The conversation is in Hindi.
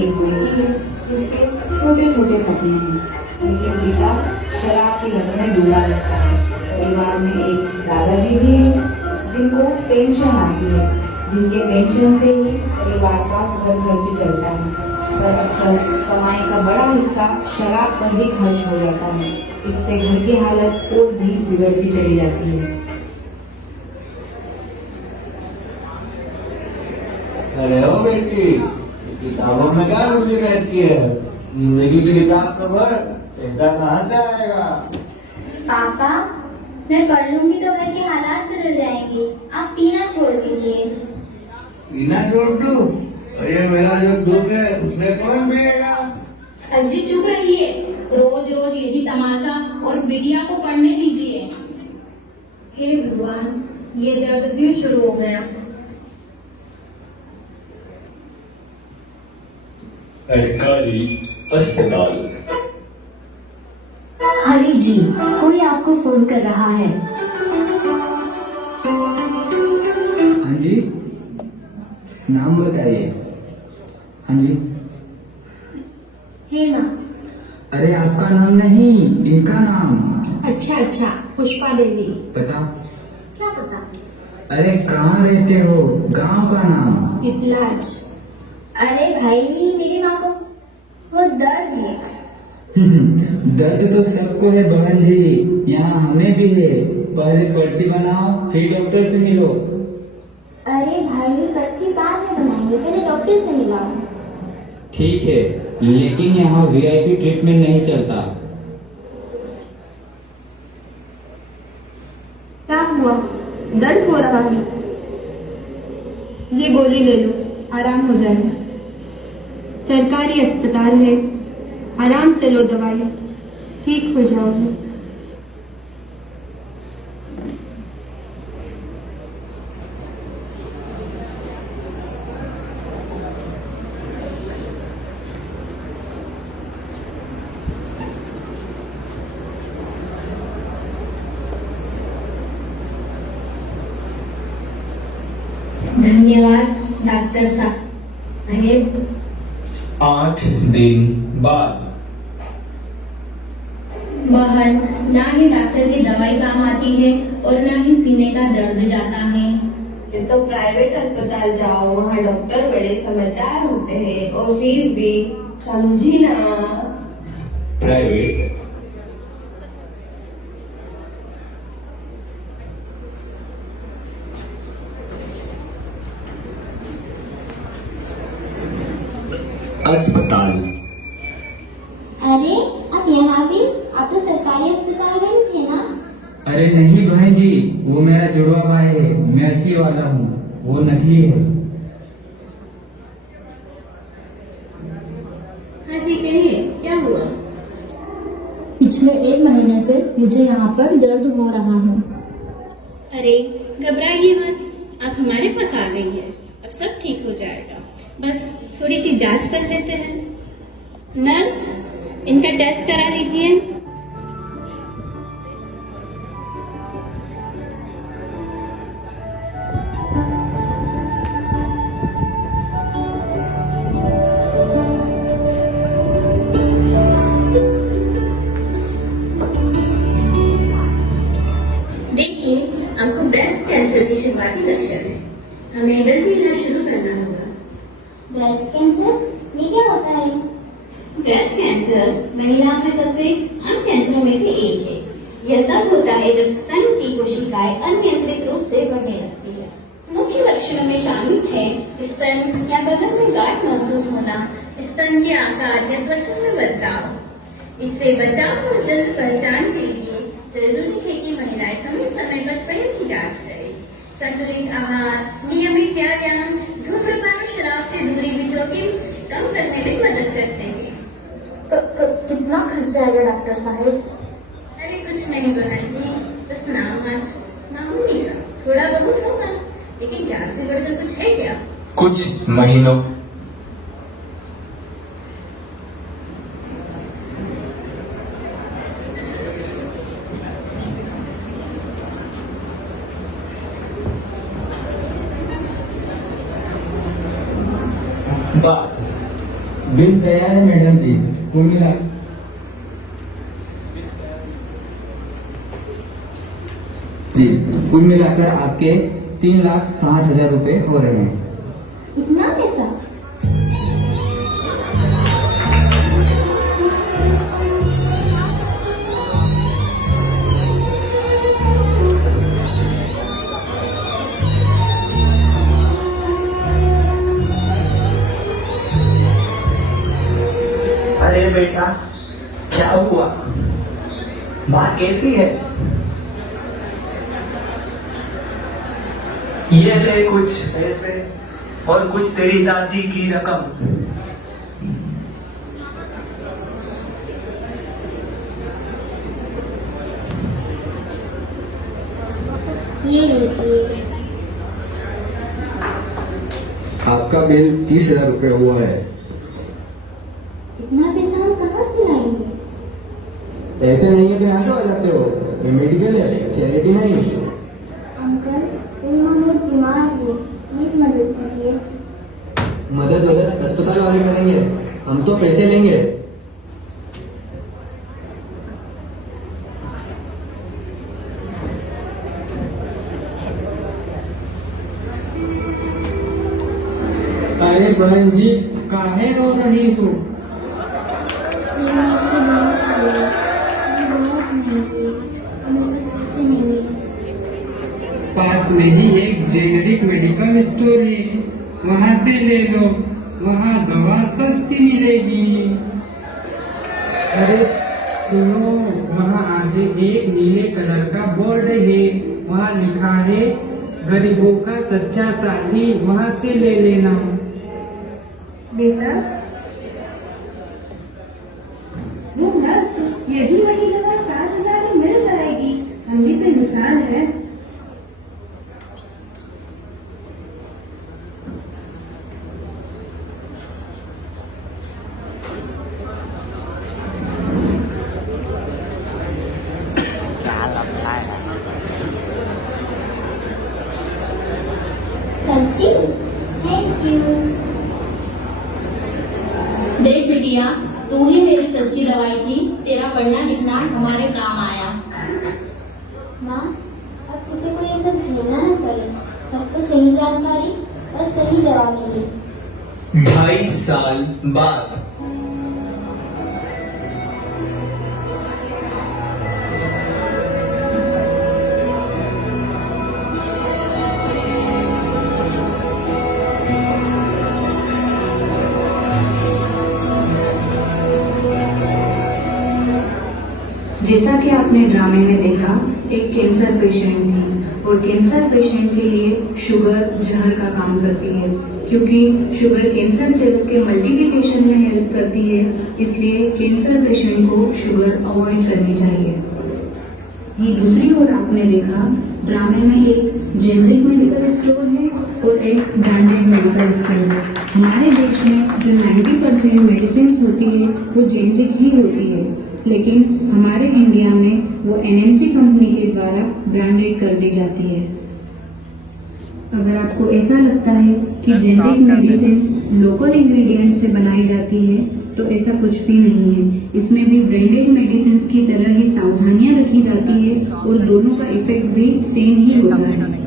हुई कि उनके छोटे छोटे सपने हैं, उनके पिता शराब की लत में डूबा रहता है। परिवार में एक दादाजी भी हैं जिनको पेंशन आती है, जिनके पेंशन से ही परिवार का सकल खर्च चलता है। पर अक्सर कमाई का बड़ा हिस्सा शराब पर ही खर्च हो जाता है। इससे घर की हालत और भी बिगड़ती चली जाती है। अरे ओ बेटी, किताबों में क्या रुचि रहती है? जिंदगी की किताब में भर, पैसा कहाँ से आएगा? पापा, मैं पढ़ लूंगी तो घर के हालात बदल जाएंगे। आप पीना छोड़ दीजिए। पीना छोड़ दूं? अरे मेरा जो दुख है उसमें कौन पिएगा? अज्जी चुप रहिए, रोज रोज यही तमाशा, और बिटिया को पढ़ने दीजिए। हे भगवान, ये दर्द भी शुरू हो गया। सरकारी अस्पताल। हरी जी, कोई आपको फोन कर रहा है। हाँ जी, नाम बताइए। हाँ जी। हेमा। अरे आपका नाम नहीं, इनका नाम। अच्छा, पुष्पा देवी। पता? क्या पता? अरे कहाँ रहते हो? गांव का नाम। पिपलाज। अरे भाई, मेरी माँ को वो दर्द है। दर्द तो सबको है बहन जी, यहाँ हमें भी है। पहले पर्ची बनाओ, फिर डॉक्टर से मिलो। अरे भाई, पर्ची बाद में बनाएंगे, पहले डॉक्टर से मिलाओ। ठीक है, लेकिन यहाँ वीआईपी ट्रीटमेंट नहीं चलता। क्या हुआ? दर्द हो रहा है? ये गोली ले लो, आराम हो जाएगा। सरकारी अस्पताल है, आराम से लो दवाई, ठीक हो जाओगे। धन्यवाद डॉक्टर साहब। 8 दिन बाद। बहन, ना ही डॉक्टर की दवाई काम आती है और ना ही सीने का दर्द जाता है। ये तो प्राइवेट अस्पताल जाओ, वहाँ डॉक्टर बड़े समझदार होते हैं और फीस भी समझी ना। प्राइवेट। अस्पताल। अरे, आप यहाँ भी? आप तो सरकारी अस्पताल में थे ना? अरे नहीं बहन जी, वो मेरा जुड़वा भाई है, मैं असली वाला हूँ, वो नकली है। हाँ जी, कहिए क्या हुआ? पिछले 1 महीने से मुझे यहाँ पर दर्द हो रहा है। अरे घबराइए मत, आप हमारे पास आ गई है, अब सब ठीक हो जाएगा। बस थोड़ी सी जांच कर लेते हैं। नर्स, इनका टेस्ट करा लीजिए। देखिए, आपको ब्रेस्ट कैंसर की शुरुआती लक्षण है, हमें जल्दी इलाज शुरू करना होगा। Breast cancer? ये क्या होता है? ब्रेस्ट कैंसर महिलाओं में सबसे आम कैंसरों में से एक है। यह तब होता है जब स्तन की कोशिकाएं अनियंत्रित रूप से बढ़ने लगती है। मुख्य लक्षणों में शामिल है स्तन या बदन में गांठ महसूस होना, स्तन के आकार या त्वचा में बदलाव। इससे बचाव और जल्द पहचान के लिए जरूरी है कि महिलाएं समय समय पर स्वयं की जांच करें। संतुलित आहार, नियमित व्यायाम, धूम्रपान और शराब से दूरी भी जोखिम कम करने में मदद करते हैं। कितना खर्चा आएगा डॉक्टर साहब? अरे कुछ नहीं बहन जी, बस नाम मात्र, मामूली सा, थोड़ा बहुत होगा, लेकिन जान से बढ़कर कुछ है क्या? कुछ महीनों। बाद। बिल तैयार है मैडम जी। कुल मिला जी, कुल मिलाकर आपके 3,60,000 रुपए हो रहे हैं। इतना पैसा? अरे बेटा, क्या हुआ? माँ कैसी है? ये ले कुछ पैसे और कुछ तेरी दादी की रकम। ये लीजिए। आपका बिल 30,000 रुपए हुआ है। इतना पैसा हम कहाँ से लाएंगे? पैसे नहीं है तो यहाँ क्यों आ जाते हो? ये मेडिकल है, चैरिटी नहीं। अंकल, मेरी माँ बहुत बीमार है, प्लीज मदद कीजिए। मदद अस्पताल वाले करेंगे, हम तो पैसे लेंगे। अरे बहन जी, काहे रो रही हो? पास में ही एक जेनेरिक मेडिकल स्टोर है, वहाँ से ले लो, वहाँ दवा सस्ती मिलेगी। अरे सुनो, वहाँ आगे एक नीले कलर का बोर्ड है, वहाँ लिखा है गरीबों का सच्चा साथी, वहाँ से ले लेना। बेटा, वो मत, यही वही दवा 7,000 में मिल जाएगी। हम भी तो इंसान हैं। सच्ची? Thank you. देख बिटिया, तू ही मेरी सच्ची दवाई थी, तेरा पढ़ना लिखना हमारे काम आया। माँ, अब किसी को ये सब झेलना न पड़े, सबको सही जानकारी और सही दवा मिले। 2.5 साल बाद जैसा कि आपने ड्रामे में देखा, एक कैंसर पेशेंट थी और कैंसर पेशेंट के लिए शुगर जहर का काम करती है, क्योंकि शुगर कैंसर सेल्स के मल्टीप्लिकेशन में हेल्प करती है। इसलिए कैंसर पेशेंट को शुगर अवॉइड करनी चाहिए। ये दूसरी ओर आपने देखा, ड्रामे में एक जेनरिक मेडिकल स्टोर है और एक ब्रांडेड मेडिकल स्टोर है। हमारे देश में जो 90% मेडिसिन होती है वो जेनरिक ही होती है, लेकिन हमारे इंडिया में वो एनएमसी कंपनी के द्वारा ब्रांडेड कर दी जाती है। अगर आपको ऐसा लगता है कि जेनरिक मेडिसिन लोकल इंग्रेडिएंट से बनाई जाती है, तो ऐसा कुछ भी नहीं है। इसमें भी ब्रांडेड मेडिसिन की तरह ही सावधानियां रखी जाती है और दोनों का इफेक्ट भी सेम ही होता है।